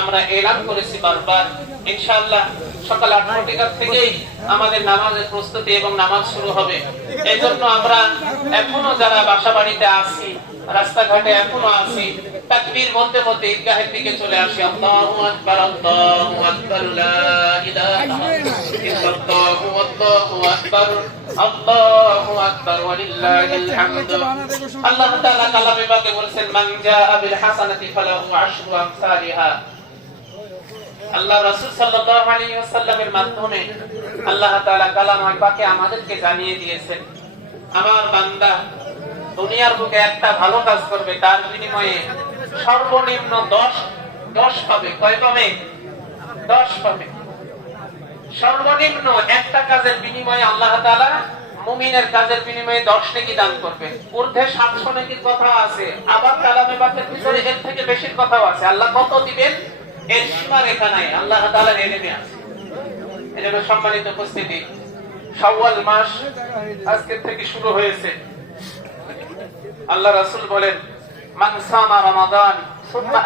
আমরা এলান করেছি বারবার ইনশাআল্লাহ সকাল ৮টা থেকেই আমাদের নামাজের প্রস্তুতি এবং নামাজ শুরু হবে। এজন্য আমরা এখনো যারা বাসাবাড়িতে আছি, রাস্তাঘাটে এখনো আছি, তাকবীর বলতে বলতে ঈদগাহের দিকে চলে আসি। আল্লাহু আকবার, আল্লাহু আকবার, লা ইলাহা ইল্লাল্লাহু, আল্লাহু আকবার, আল্লাহু আকবার, ওয়ালিল্লাহিল হামদ। আল্লাহ তাআলা কালামে পাকে বলেছেন, মান জাআ বিল হাসানাতি ফালাহু আশরু আমসালিহা। আল্লাহ রাসূল সাল্লাল্লাহু আলাইহি ওয়াসাল্লামের মাধ্যমে আল্লাহ তাআলা কালামে পাকে আমাদেরকে জানিয়ে দিয়েছেন, আমার বান্দা দুনিয়ার বুকে একটা ভালো কাজ করবে, তার বিনিময়ে সর্বনিম্ন 10 পাবে। কয় পাবে? 10 পাবে। সর্বনিম্ন একটা কাজের বিনিময়ে আল্লাহ তাআলা মুমিনের কাজের বিনিময়ে 10 নেকি দান করবে। ঊর্ধ্বে 700 নেকির কথা আছে, আবার কালামে পাকের ভিতরে এর থেকে বেশির কথাও আছে। আল্লাহ কত দিবেন এর সীমা রেখা নাই, আল্লাহ তাআলার ইলমে আছে। এজন্য সম্মানিত উপস্থিতি, শাওয়াল মাস আজকে থেকে শুরু হয়েছে। আল্লাহ রাসূল বলেন, মান সামা রমাদান সুম্মা